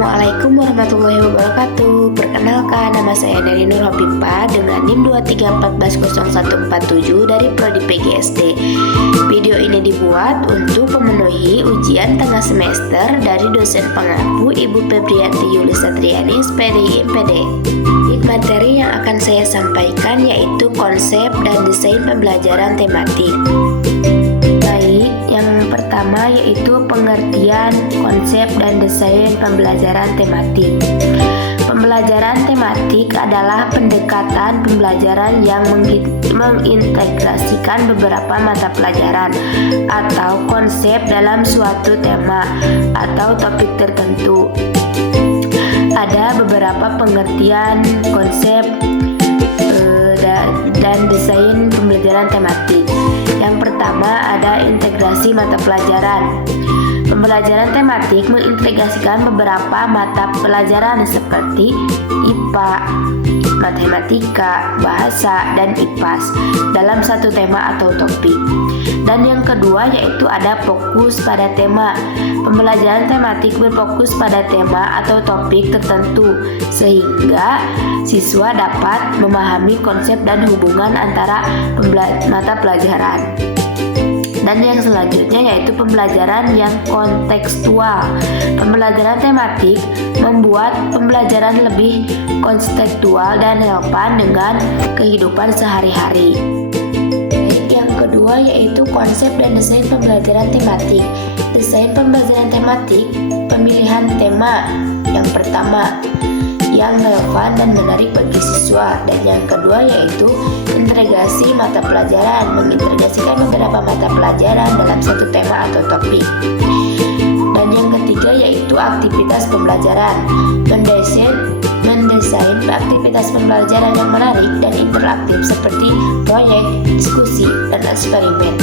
Assalamualaikum warahmatullahi wabarakatuh. Perkenalkan, nama saya Dari Nur Hopipa dengan NIM 23140147 dari Prodi PGSD. Video ini dibuat untuk memenuhi ujian tengah semester dari dosen pengapu Ibu Febrianti Yulisatriani, SPDI MPD. Materi yang akan saya sampaikan yaitu konsep dan desain pembelajaran tematik. Yang pertama yaitu pengertian, konsep, dan desain pembelajaran tematik. Pembelajaran tematik adalah pendekatan pembelajaran yang mengintegrasikan beberapa mata pelajaran atau konsep dalam suatu tema atau topik tertentu. Ada beberapa pengertian, konsep, dan desain pembelajaran tematik. Yang pertama ada integrasi mata pelajaran. Pembelajaran tematik mengintegrasikan beberapa mata pelajaran seperti IPA, matematika, bahasa, dan IPAS dalam satu tema atau topik. Dan yang kedua yaitu ada fokus pada tema. Pembelajaran tematik berfokus pada tema atau topik tertentu sehingga siswa dapat memahami konsep dan hubungan antara mata pelajaran. Dan yang selanjutnya yaitu pembelajaran yang kontekstual. Pembelajaran tematik membuat pembelajaran lebih kontekstual dan relevan dengan kehidupan sehari-hari. Yang kedua yaitu konsep dan desain pembelajaran tematik. Desain pembelajaran tematik, pemilihan tema. Yang pertama, yang relevan dan menarik bagi siswa, dan yang kedua yaitu integrasi mata pelajaran, mengintegrasikan beberapa mata pelajaran dalam satu tema atau topik. Dan yang ketiga yaitu aktivitas pembelajaran, mendesain aktivitas pembelajaran yang menarik dan interaktif seperti proyek, diskusi, dan eksperimen.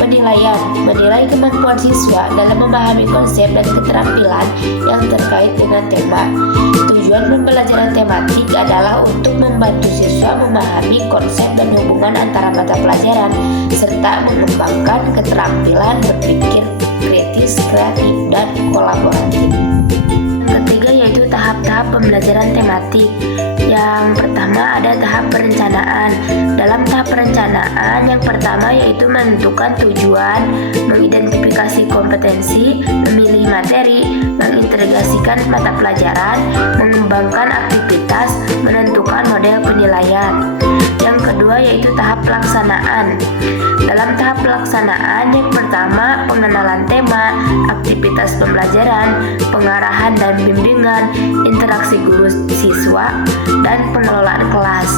Penilaian, menilai kemampuan siswa dalam memahami konsep dan keterampilan yang terkait dengan tema. Tujuan pembelajaran tematik adalah untuk membantu siswa memahami konsep dan hubungan antara mata pelajaran serta mengembangkan keterampilan berpikir kritis, kreatif, dan kolaboratif. Yang ketiga yaitu tahap-tahap pembelajaran tematik. Yang pertama ada tahap perencanaan. Dalam tahap perencanaan yang pertama yaitu menentukan tujuan, mengidentifikasi kompetensi, memilih materi, mengintegrasikan mata pelajaran, mengembangkan aktivitas, menentukan model penilaian. Yang kedua yaitu tahap pelaksanaan. Dalam tahap pelaksanaan yang pertama pengenalan tema, aktivitas pembelajaran, pengarahan dan bimbingan, interaksi guru siswa, dan pengelolaan kelas.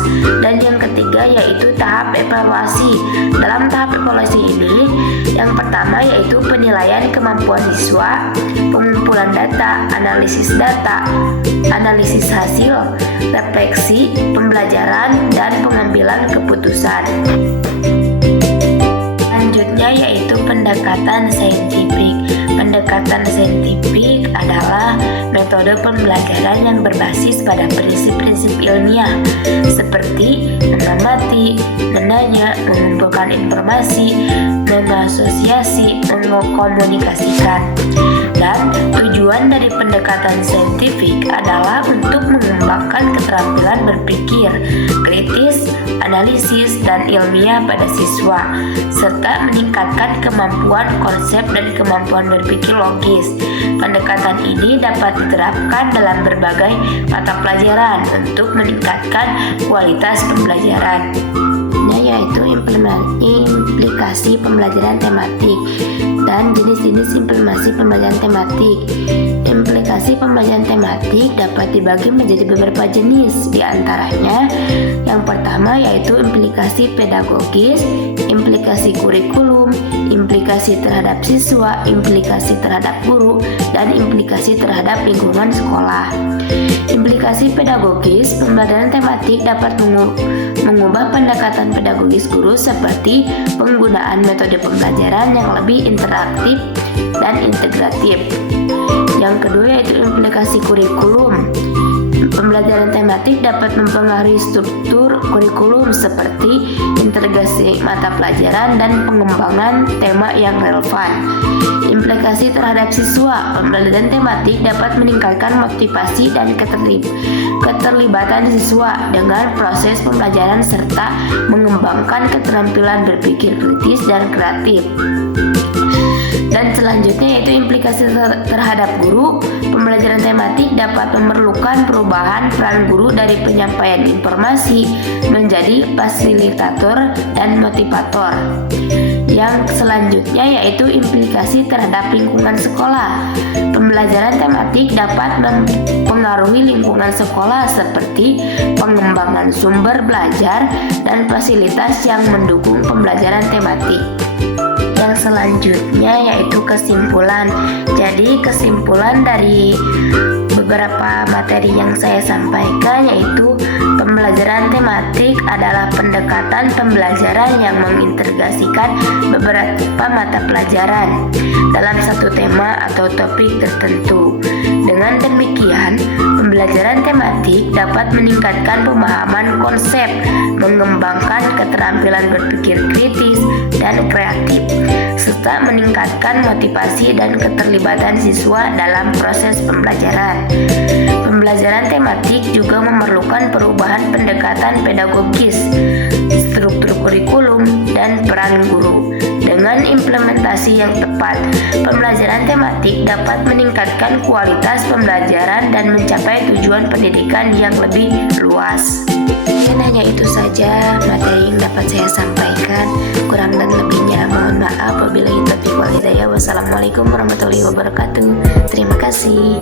Dan yang ketiga yaitu tahap evaluasi. Dalam tahap evaluasi ini yang pertama yaitu penilaian kemampuan siswa, pengumpulan data, analisis hasil, refleksi pembelajaran, dan pengambilan keputusan. Selanjutnya yaitu pendekatan saintifik. Pendekatan saintifik adalah metode pembelajaran yang berbasis pada prinsip-prinsip ilmiah seperti mengamati, menanya, mengumpulkan informasi, mengasosiasi, mengkomunikasikan. Dan tujuan dari pendekatan saintifik adalah untuk mengembangkan keterampilan berpikir kritis, analisis, dan ilmiah pada siswa, serta meningkatkan kemampuan konsep dan kemampuan berpikir logis. Pendekatan ini dapat diterapkan dalam berbagai mata pelajaran untuk meningkatkan kualitas pembelajaran. Yaitu implikasi pembelajaran tematik dan jenis-jenis implementasi pembelajaran tematik. Implikasi pembelajaran tematik dapat dibagi menjadi beberapa jenis, diantaranya yang pertama yaitu implikasi pedagogis, implikasi kurikulum, implikasi terhadap siswa, implikasi terhadap guru, dan implikasi terhadap lingkungan sekolah. Implikasi pedagogis, pembelajaran tematik dapat mengubah pendekatan pedagogis guru seperti penggunaan metode pembelajaran yang lebih interaktif dan integratif. Yang kedua yaitu implikasi kurikulum. Pembelajaran tematik dapat mempengaruhi struktur kurikulum seperti integrasi mata pelajaran dan pengembangan tema yang relevan. Implikasi terhadap siswa, pembelajaran tematik dapat meningkatkan motivasi dan keterlibatan siswa dengan proses pembelajaran serta mengembangkan keterampilan berpikir kritis dan kreatif. Dan selanjutnya yaitu implikasi terhadap guru. Pembelajaran tematik dapat memerlukan perubahan peran guru dari penyampaian informasi menjadi fasilitator dan motivator. Yang selanjutnya yaitu implikasi terhadap lingkungan sekolah. Pembelajaran tematik dapat mempengaruhi lingkungan sekolah seperti pengembangan sumber belajar dan fasilitas yang mendukung pembelajaran tematik. Yang selanjutnya yaitu kesimpulan. Jadi kesimpulan dari beberapa materi yang saya sampaikan yaitu pembelajaran tematik adalah pendekatan pembelajaran yang mengintegrasikan beberapa mata pelajaran dalam satu tema atau topik tertentu. Dengan demikian, pembelajaran tematik dapat meningkatkan pemahaman konsep, mengembangkan keterampilan berpikir kritis dan kreatif, serta meningkatkan motivasi dan keterlibatan siswa dalam proses pembelajaran. Pembelajaran tematik juga memerlukan perubahan pendekatan pedagogis, struktur kurikulum, dan peran guru. Dengan implementasi yang tepat, pembelajaran tematik dapat meningkatkan kualitas pembelajaran dan mencapai tujuan pendidikan yang lebih luas. Dan hanya itu saja materi yang dapat saya sampaikan. Kurang dan lebihnya mohon maaf. Wabillahi taufiq wal hidayah. Wassalamualaikum warahmatullahi wabarakatuh. Terima kasih.